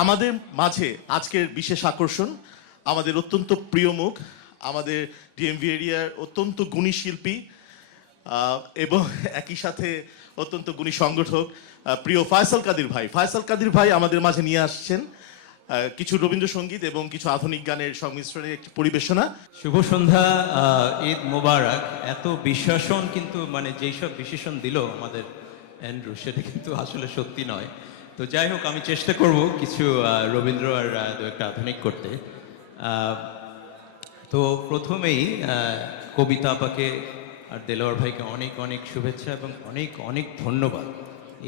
আমাদের মাঝে আজকের বিশেষ আকর্ষণ আমাদের অত্যন্ত প্রিয় মুখ, আমাদের ডিএমভি এরিয়ার অত্যন্ত গুণী শিল্পী এবং একই সাথে অত্যন্ত গুণী সংগঠক প্রিয় ফয়সাল কাদির ভাই। ফয়সাল কাদির ভাই আমাদের মাঝে নিয়ে আসছেন কিছু রবীন্দ্রসঙ্গীত এবং কিছু আধুনিক গানের সংমিশ্রণের একটি পরিবেশনা। শুভ সন্ধ্যা, ঈদ মোবারক। এত বিশেষণ কিন্তু মানে যেই সব বিশেষণ দিল আমাদের অ্যান্ড্রু, সেটা কিন্তু আসলে সত্যি নয়। তো যাই হোক, আমি চেষ্টা করব কিছু রবীন্দ্র আর দু একটা আধুনিক করতে। তো প্রথমেই কবিতা আপাকে আর দেলোয়ার ভাইকে অনেক অনেক শুভেচ্ছা এবং অনেক অনেক ধন্যবাদ।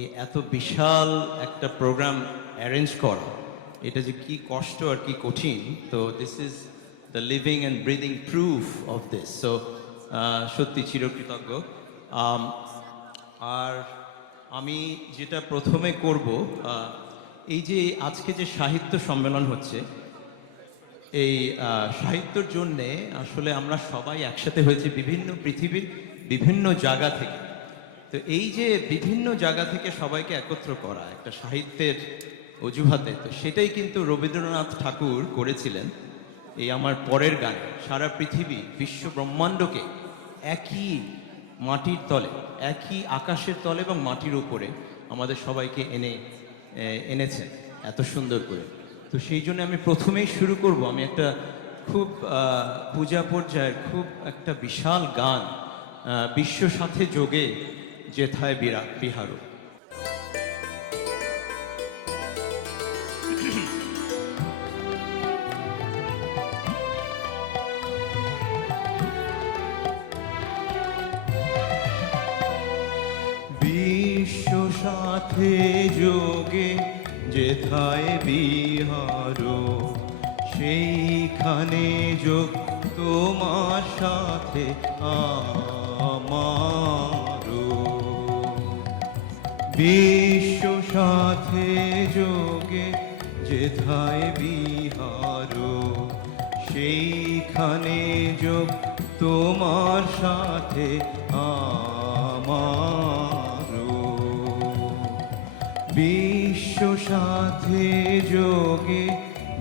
এই এত বিশাল একটা প্রোগ্রাম অ্যারেঞ্জ করা, এটা যে কি কষ্ট আর কি কঠিন। তো this is the living and breathing proof of this. So সত্যি চিরকৃতজ্ঞ। আর আমি যেটা প্রথমে করব, এই যে আজকে যে সাহিত্য সম্মেলন হচ্ছে, এই সাহিত্যর জন্যে আসলে আমরা সবাই একসাথে হয়েছি বিভিন্ন পৃথিবীর বিভিন্ন জায়গা থেকে। তো এই যে বিভিন্ন জায়গা থেকে সবাইকে একত্র করা একটা সাহিত্যের অজুহাতে, তো সেটাই কিন্তু রবীন্দ্রনাথ ঠাকুর করেছিলেন এই আমার পরের গান। সারা পৃথিবী বিশ্ব ব্রহ্মাণ্ডকে একই মাটির তলে, একই আকাশের তলে এবং মাটির উপরে আমাদের সবাইকে এনেছেন এত সুন্দর করে। তো সেই জন্য আমি প্রথমেই শুরু করব, আমি একটা খুব পূজা পর্যায়ের খুব একটা বিশাল গান, বিশ্ব সাথে যোগে যেথায় বিহারো। বিশ্ব সাথে যোগে যেথায় বিহারো, সেইখানে যোগ তোমার সাথে আমারো। বিশ্ব সাথে যোগে যেথায় বিহারো, সেইখানে যোগ তোমার সাথে আমারো। বিশ্ব সাথে যোগে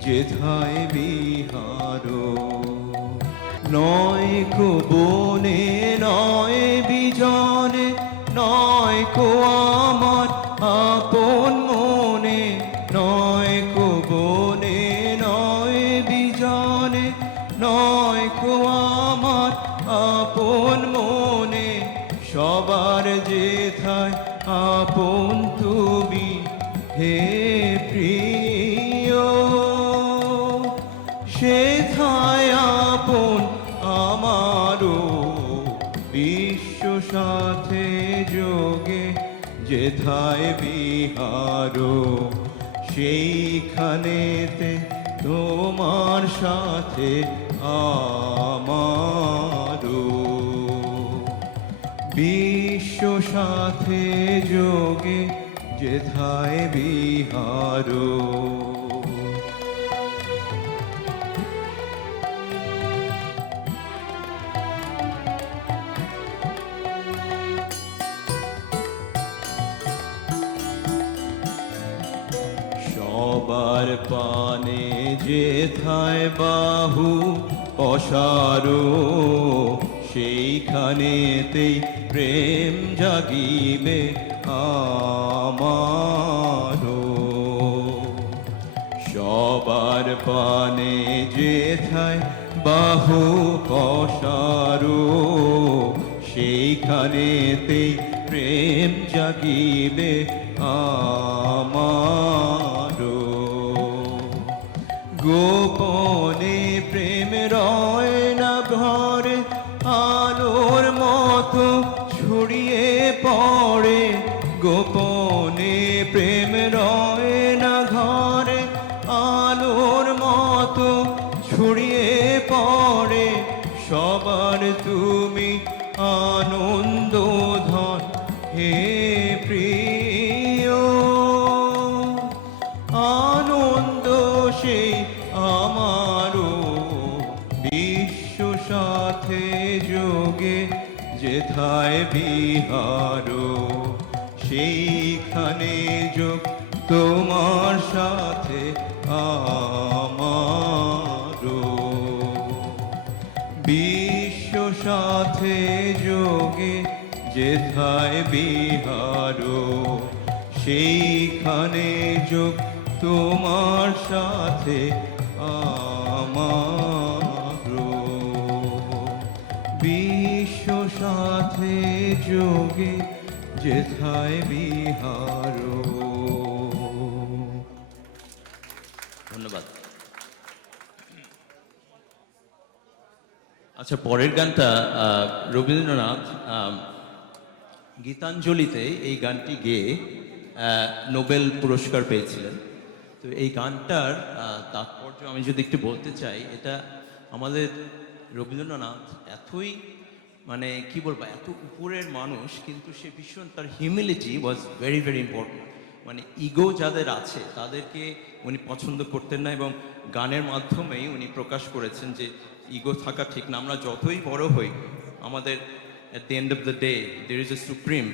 যেথায় বিহারো, নয় কো বনে নয় বিজনে, নয় কো আমার আপন মনে, নয় কো বনে নয় বিজনে, নয় কো আমার আপন মনে। সবার যেথায় আপন তুমি হে প্রিয়, সেথায় আপন আমারও। বিশ্ব সাথে যোগে যেথায় বিহারো, সেইখানেতে তোমার সাথে আমারও। বিশ্ব সাথে যোগে যেথায় বিহারো। সবার পানে যেথায় বাহু পসারো, সেইখানেতেই প্রেম জাগিবে আমারো। সবার পানে যেথায় বাহু পসারো, সেইখানেতেই প্রেম জাগিবে আমারো। গোপনে প্রেম রয় না ঘরে, আলোর মতো ছড়িয়ে পড়ে। গোপনে প্রেম রয় না ঘরে, আলোর মতো ছড়িয়ে পড়ে। সবার তুমি আনন্দ ধন হে প্রিয়, আনন্দ সেই আমারও। বিশ্ব সাথে যোগে যেথায় বিহারো, সেইখানে যোগ তোমার সাথে আমারো বিশ্ব সাথে যোগে যেথায় বিহারো সেইখানে যোগ তোমার সাথে আমারো বিশ্ব সাথে যোগে যেথায় বিহারো। ধন্যবাদ। আচ্ছা, পরের গানটা রবীন্দ্রনাথ গীতাঞ্জলিতে এই গানটি গেয়ে নোবেল পুরস্কার পেয়েছিলেন। তো এই গানটার তাৎপর্য আমি যদি একটু বলতে চাই, এটা আমাদের রবীন্দ্রনাথ এতই মানে কি বলবো, এত উপরের মানুষ, কিন্তু সে ভীষণ, তার humility was very very important. মানে ইগো যাদের আছে তাদেরকে উনি পছন্দ করতেন না, এবং গানের মাধ্যমেই উনি প্রকাশ করেছেন যে ইগো থাকা ঠিক না। আমরা যতই বড় হই, আমাদের at the end of the day there is a supreme,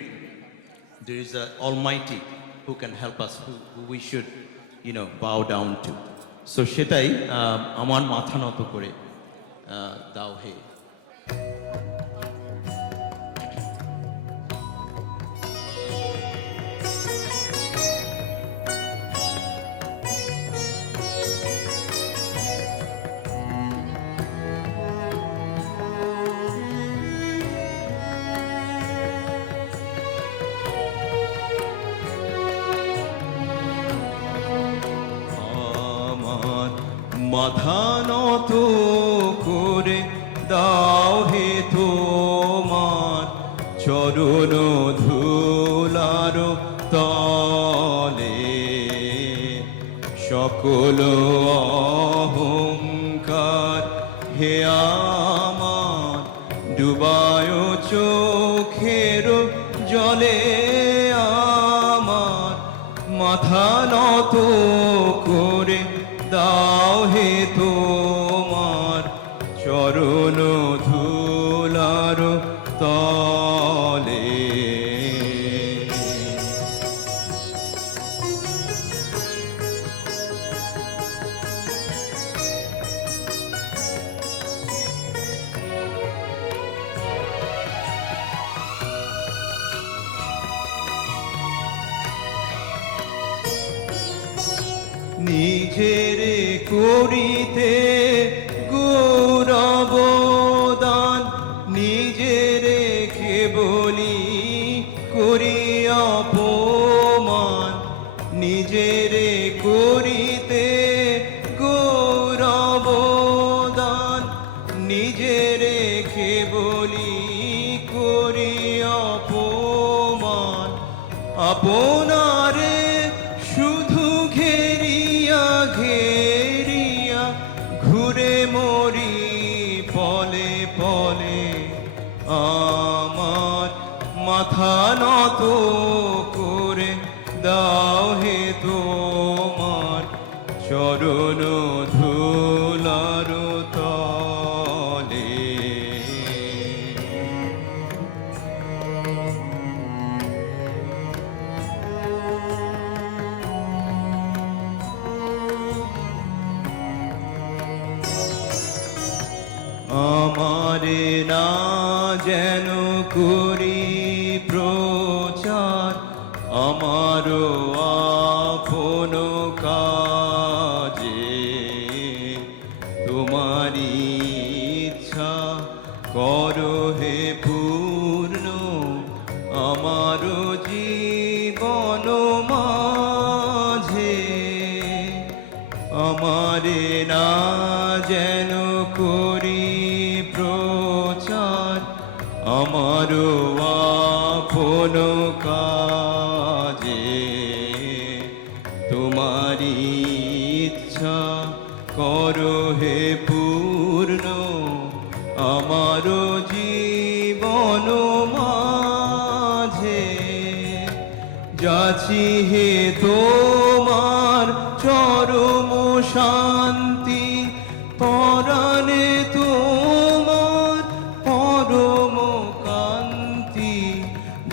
there is a almighty who can help us, who we should bow down to. So সেটাই আমার মাথা নত করে দাও হে। মাথা নত করে দাও হে তোমার চরণ ধুলার তলে, সকল অহংকার হে আমার ডুবায় চোখের জলে। আমার মাথা নত করে দাও হে তোমার চরণ ধুলার তলে। নিজের করিতে গৌরব দান, নিজের কেবলি করি অপমান, নিজের করিতে গৌরব দান, নিজের কেবলি করি অপমান। আপনারে শুধু ঘেরিয়া ঘেরিয়া ঘুরে মরি পলে পলে। আমার মাথা নত করে দাও হে তোমার চরণ ধুলার তলে। আমারে না যেন করি প্রচার, আমারও আপন কাজে। তোমারি ইচ্ছা করো হে পূর্ণ আমারও জীবন মাঝে। আমারে না যেন করি প্রচার, আমারও আপন কাজে। তোমারি ইচ্ছা করো হে পূর্ণ আমারও জীবন মাঝে। যাচি হে তোমার চরম শান্তি, পরাণে তোমার পরম কান্তি।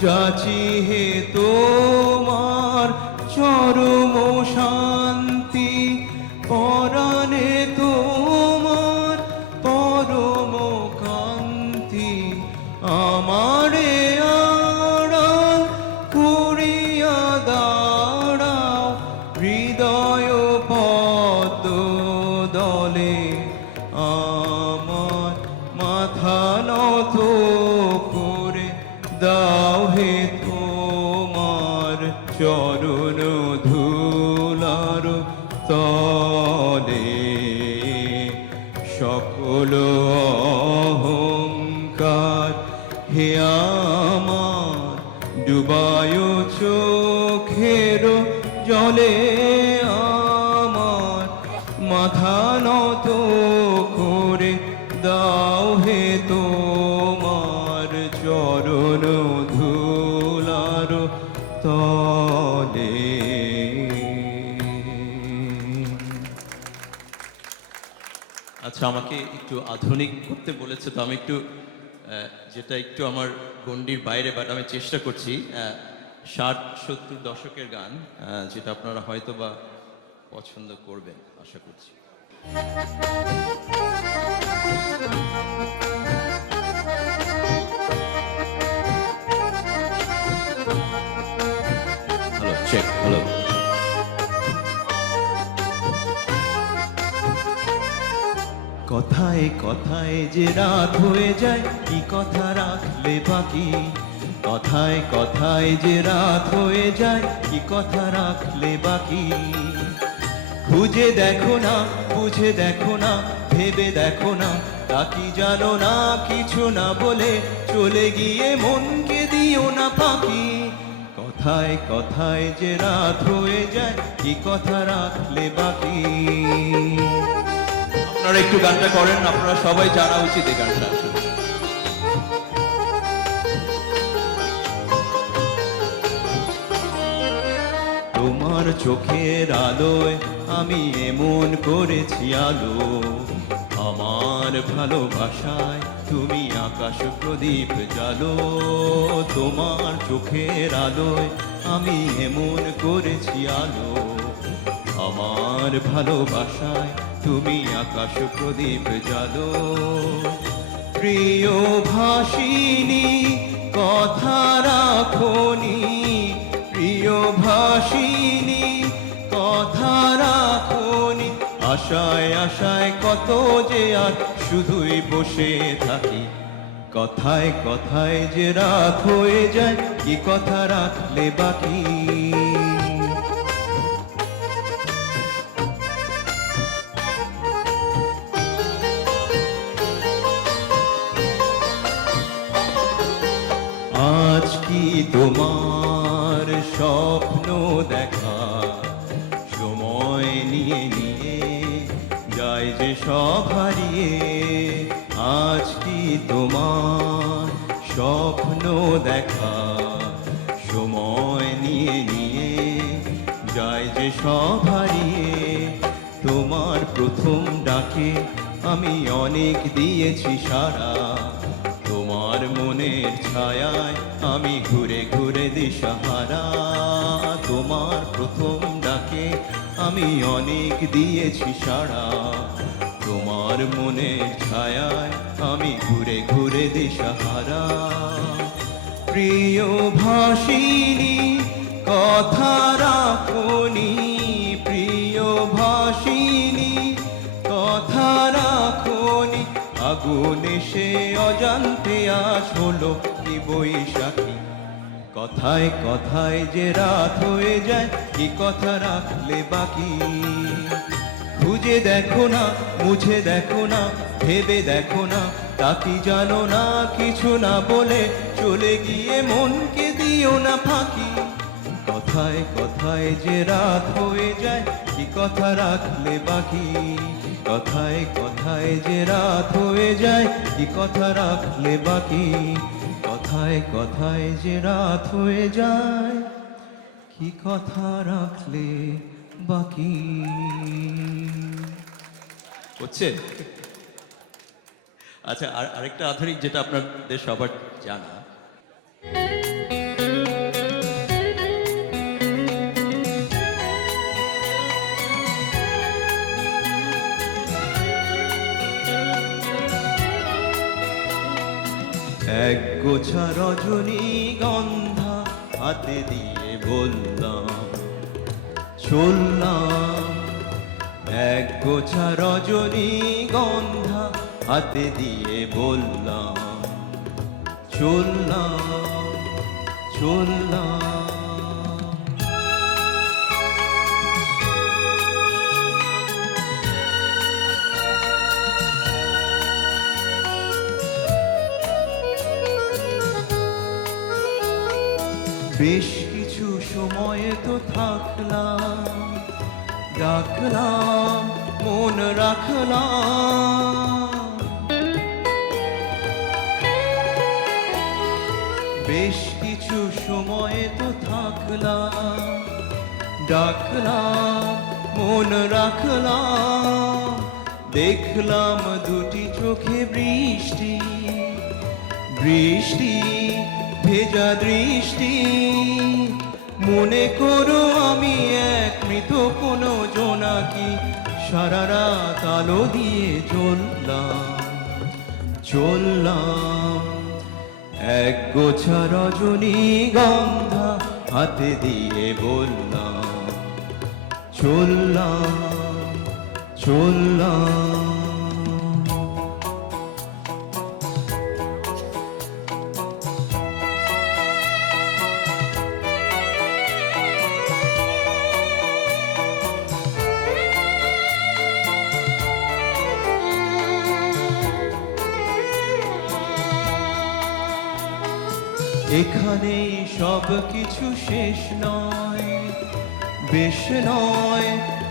যাচি হে তোমার চরম শান্তি, পরাণে তোমার পরম কান্তি, আমারে আড়াল করিয়া দাঁড়াও হৃদয় পদ্ম দলে, আমার মাথা নত করে দাও হে তোমার চরণ ধুলার তলে। সকল অহংকার হে আমার ডুবায় চোখের জলে, আমার মাথা নত করে দাও হে তোমার চরণ ধুলার তলে। আচ্ছা, আমাকে একটু আধুনিক করতে বলেছে, তো আমি একটু যেটা একটু আমার গণ্ডির বাইরে, বাট আমি চেষ্টা করছি 60-70 দশকের গান, যেটা আপনারা হয়তো বা পছন্দ করবেন আশা করছি। Hello, check, hello. কথায় কথায় যে রাত হয়ে যায়, কি কথা রাখলে বাকি? কথায় কথায় যে রাত হয়ে যায়, কি কথা রাখলে বাকি? খুঁজে দেখো না, বুঝে দেখো না, ভেবে দেখো না, তা কি জানো না? কিছু না বলে চলে গিয়ে মনকে দিও না ফাঁকি। কথায় কথায় যে রাত হয়ে যায়, কি কথা রাখলে বাকি? আপনারা একটু গানটা করেন, আপনারা সবাই জানা উচিত এই গানটা আসলে। তোমার চোখের আলোয় আমি এমন করেছি আলো, আমার ভালোবাসায় তুমি আকাশ প্রদীপ জালো। তোমার চোখের আলোয় আমি এমন করেছি আলো, আমার ভালোবাসায় তুমি আকাশ প্রদীপ জালো। প্রিয় ভাসিনী কথা রাখোনি, প্রিয় ভাসিনী কথা রাখোনি, আশায় আশায় কত যে আর শুধুই বসে থাকি। কথায় কথায় যে রাত হয়ে যায়, কি কথা রাখলে বাকি? আজ কি তোমার স্বপ্ন দেখা সময় নিয়ে নিয়ে যায় যে সব হারিয়ে? আজ কি তোমার স্বপ্ন দেখা সময় নিয়ে নিয়ে যায় যে সব হারিয়ে? তোমার প্রথম ডাকে আমি অনেক দিয়েছি সাড়া, তোমার মনের ছায়ায় আমি ঘুরে ঘুরে দিশাহারা। তোমার প্রথম ডাকে আমি অনেক দিয়েছি সাড়া, তোমার মনের ছায়ায় আমি ঘুরে ঘুরে দিশাহারা। প্রিয় ভাসিনী কথা রাখোনি, প্রিয় ভাসিনী কথা রাখোনি, আগুন এসে অজান্তে আজ হলো কি বৈশাখী। কথায় কথায় যে রাত হয়ে যায়, কি কথা রাখলে বাকি? খুঁজে দেখো না, মুছে দেখো না, ভেবে দেখো না, তা কি জানো না? কিছু না বলে চলে গিয়ে মনকে দিও না ফাঁকি। কথায় কথায় যে রাত হয়ে যায়, কি কথা রাখলে বাকি? কথায় কথায় যে রাত হয়ে যায়, কি কথা রাখলে বাকি? কথায় কথায় যে রাত হয়ে যায়, কি কথা রাখলে বাকি? হচ্ছে? আচ্ছা, আরেকটা আধুনিক যেটা আপনাদের সবার জানা, এক গোছা রজনীগন্ধা হাতে দিয়ে বললাম চললাম। এক গোছা রজনীগন্ধা হাতে দিয়ে বললাম চললাম চললাম। বেশ কিছু সময় তো থাকলাম, রাখলাম মন রাখলাম। বেশ কিছু সময় তো থাকলাম, ডাকলাম মন রাখলাম। দেখলাম দুটি চোখে বৃষ্টি, বৃষ্টি ভেজা দৃষ্টি। মনে করো আমি এক মৃত কোনো জোনাকি, সারা রাত আলো দিয়ে চললাম চললাম। এক গোছা রজনীগন্ধা হাতে দিয়ে বললাম চললাম চললাম। এখানে সব কিছু শেষ নয়, বেশ নয়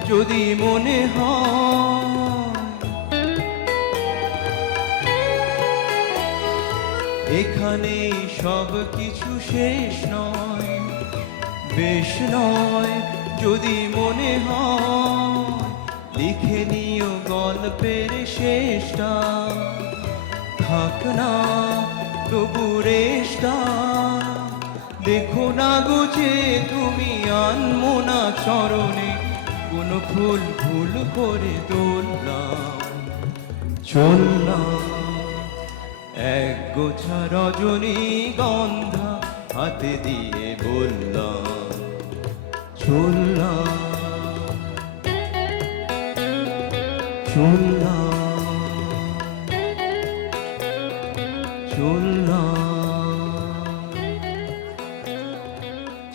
যদি মনে হয়। এখানে সব কিছু শেষ নয়, বেশ নয় যদি মনে হয়। লিখে নিও গল্পের শেষটা, থাক না তবু রেশটা। দেখো না গো যে তুমি আনমোনা চরণে কোন ফুল ভুল করে তুললাম চললাম। এক গোছা রজনীগন্ধা হাতে দিয়ে বললাম চললাম চললাম চললাম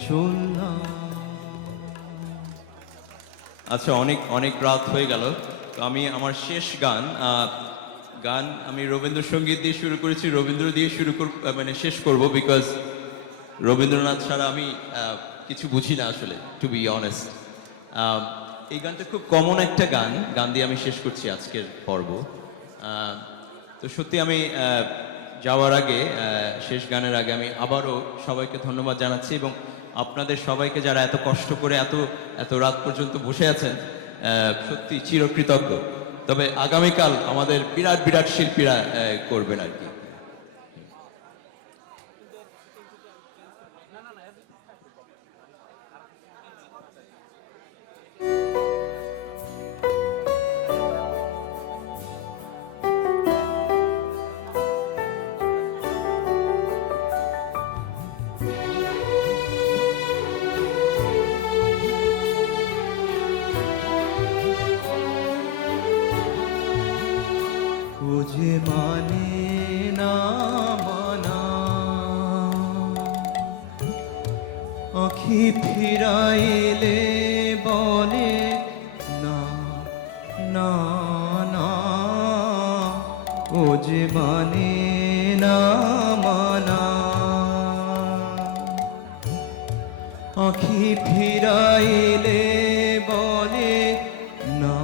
চললাম। আচ্ছা, অনেক অনেক রাত হয়ে গেল, তো আমি আমার শেষ গান আমি রবীন্দ্রসঙ্গীত দিয়ে শুরু করেছি, রবীন্দ্র দিয়ে মানে শেষ করব, বিকজ রবীন্দ্রনাথ ছাড়া আমি কিছু বুঝি না আসলে, টু বি অনেস্ট। এই গানটা খুব কমন একটা গান দিয়ে আমি শেষ করছি আজকের পর্ব। তো সত্যি আমি যাওয়ার আগে, শেষ গানের আগে আমি আবারও সবাইকে ধন্যবাদ জানাচ্ছি, এবং আপনাদের সবাইকে যারা এত কষ্ট করে এত রাত পর্যন্ত বসে আছেন, সত্যি চিরকৃতজ্ঞ। তবে আগামীকাল আমাদের বিরাট বিরাট শিল্পীরা করবেন আর কি। যে মানে না মানা, আখি ফিরাইলে বলে না না না। ও যে মানে না মানা, আখি ফিরাইলে বলে না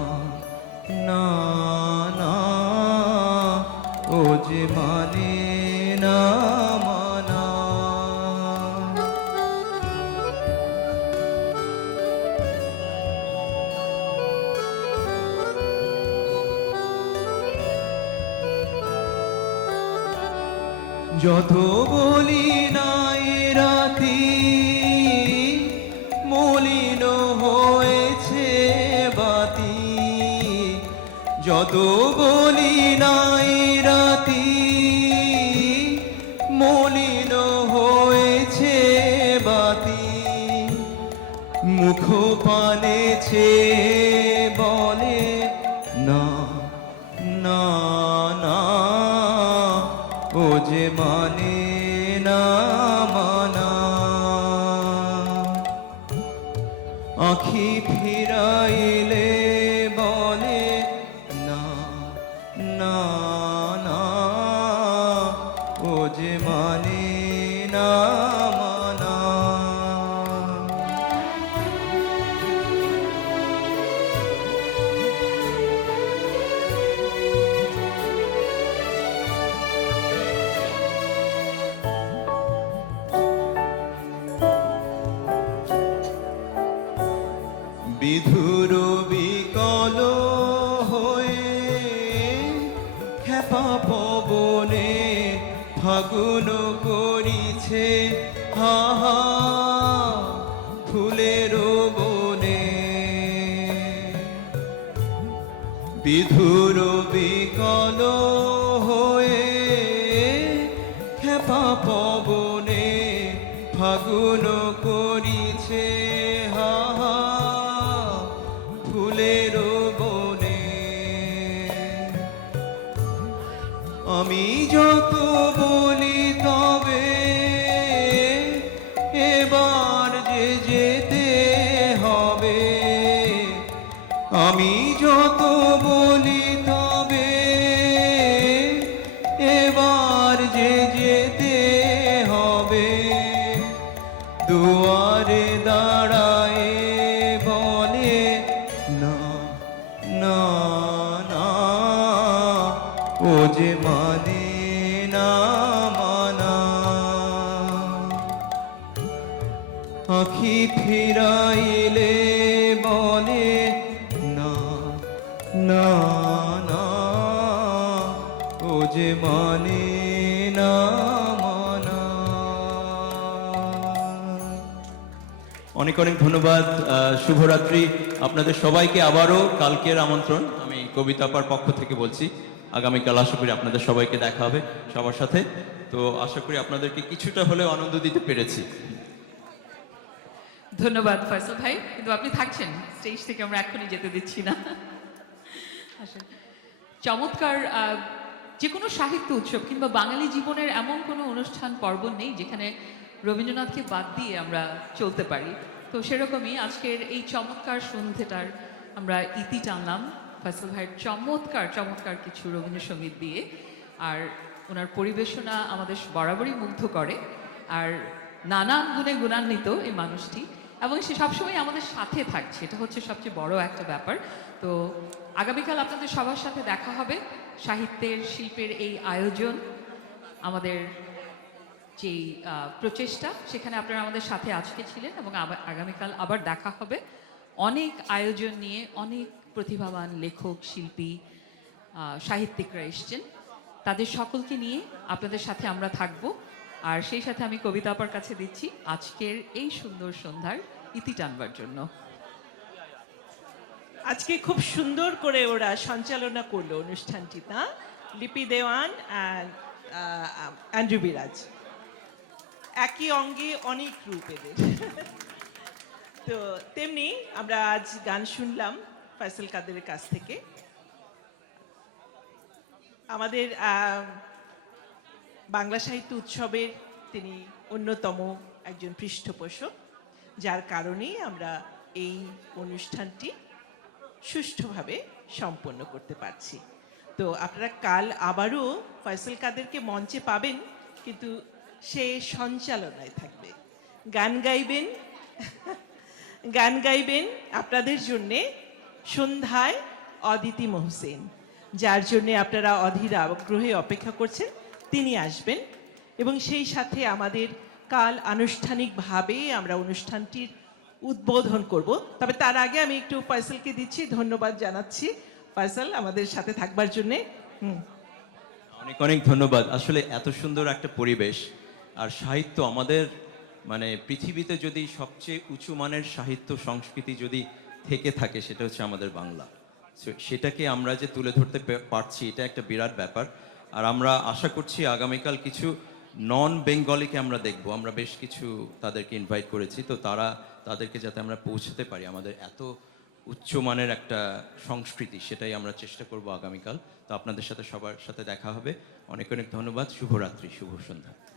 না না। ও যে মানে না মানা। যত বলি নাই রাতি, মলিন হয়েছে বাতি। যত বলি নাই রাতি, মুখ পানেছে বলে না না না, ও যে মানে না মানা। আখি ফিরাইলে বলে না না না, ও যে মানে না মানা। বিধুর বিকল হয়ে খেপা পবনে ফাগুন করিছে হা হা ফুলের বনে। বিধুর বিকল হয়ে খেপা পবনে ফাগুন করিছে হা হা ফুলের বনে। আমি যত বলি তবে এবার যে যেতে হবে। আমি যত বলি তবে এবার যে যেতে হবে। দুয়ারে দাঁড়ায় বলে না না না, ও যে মানে না মানা। আখি ফিরাইলে বলে না না না, ও যে মানে না মানা। অনেক অনেক ধন্যবাদ। শুভরাত্রি আপনাদের সবাইকে। আবারও কালকের আমন্ত্রণ আমি কবিতা আপার পক্ষ থেকে বলছি। আগামীকাল আশা করি আপনাদের সবাইকে দেখা হবে সবার সাথে। তো আশা করি আপনাদেরকে কিছুটা হলেও আনন্দ দিতে পেরেছি। ধন্যবাদ ফয়সাল ভাই, কিন্তু আপনি থাকছেন স্টেজ থেকে, আমরা এখনই যেতে দিচ্ছি না। আসেন। চমৎকার। যে কোনো সাহিত্য উৎসব কিংবা বাঙালি জীবনের এমন কোনো অনুষ্ঠান পর্ব নেই যেখানে রবীন্দ্রনাথকে বাদ দিয়ে আমরা চলতে পারি। তো সেরকমই আজকের এই চমৎকার সন্ধ্যেটার আমরা ইতি টানলাম ফয়সাল ভাইয়ের চমৎকার চমৎকার কিছু রবীন্দ্রসঙ্গীত দিয়ে। আর ওনার পরিবেশনা আমাদের বরাবরই মুগ্ধ করে। আর নানান গুণে গুণান্বিত এই মানুষটি, এবং সে সবসময় আমাদের সাথে থাকছে, এটা হচ্ছে সবচেয়ে বড় একটা ব্যাপার। তো আগামীকাল আপনাদের সবার সাথে দেখা হবে। সাহিত্যের শিল্পের এই আয়োজন, আমাদের যেই প্রচেষ্টা, সেখানে আপনারা আমাদের সাথে আজকে ছিলেন, এবং আগামীকাল আবার দেখা হবে অনেক আয়োজন নিয়ে। অনেক প্রতিভাবান লেখক, শিল্পী, সাহিত্যিকরা এসছেন, তাদের সকলকে নিয়ে আপনাদের সাথে আমরা থাকব। আর সেই সাথে আমি কবিতা আপার কাছে দিচ্ছি আজকের এই সুন্দর সন্ধ্যার ইতি টানবার জন্য। আজকে খুব সুন্দর করে ওরা সঞ্চালনা করলো অনুষ্ঠানটি, না? লিপি দেওয়ান অ্যান্ড অ্যান্ড্রু বিরাজ, একই অঙ্গে অনেক রূপ এদের। তো তেমনি আমরা আজ গান শুনলাম ফয়সাল কাদেরের কাছ থেকে। আমাদের বাংলা সাহিত্য উৎসবের তিনি অন্যতম একজন পৃষ্ঠপোষক, যার কারণেই আমরা এই অনুষ্ঠানটি সুষ্ঠুভাবে সম্পন্ন করতে পারছি। তো আপনারা কাল আবারও ফয়সাল কাদেরকে মঞ্চে পাবেন, কিন্তু সে সঞ্চালনায় থাকবে। গান গাইবেন গান গাইবেন আপনাদের জন্যে সন্ধ্যায় অদিতি মোহসেন, যার জন্যে আপনারা অধীর আগ্রহে অপেক্ষা করছেন। তিনি আসবেন, এবং সেই সাথে আমাদের কাল আনুষ্ঠানিকভাবে আমরা অনুষ্ঠানটির উদ্বোধন করব। তবে তার আগে আমি একটু ফয়সালকে দিচ্ছি, ধন্যবাদ জানাচ্ছি ফয়সাল আমাদের সাথে থাকবার জন্যে। অনেক অনেক ধন্যবাদ। আসলে এত সুন্দর একটা পরিবেশ আর সাহিত্য, আমাদের মানে পৃথিবীতে যদি সবচেয়ে উঁচু মানের সাহিত্য সংস্কৃতি যদি থেকে থাকে সেটা হচ্ছে আমাদের বাংলা। সেটাকে আমরা যে তুলে ধরতে পারছি এটা একটা বিরাট ব্যাপার। আর আমরা আশা করছি আগামীকাল কিছু নন বেঙ্গলিকে আমরা দেখব, আমরা বেশ কিছু তাদেরকে ইনভাইট করেছি, তো তাদেরকে যাতে আমরা পৌঁছাতে পারি, আমাদের এত উচ্চমানের একটা সংস্কৃতি, সেটাই আমরা চেষ্টা করব আগামীকাল। তো আপনাদের সাথে সবার সাথে দেখা হবে। অনেক অনেক ধন্যবাদ। শুভরাত্রি, শুভ সন্ধ্যা।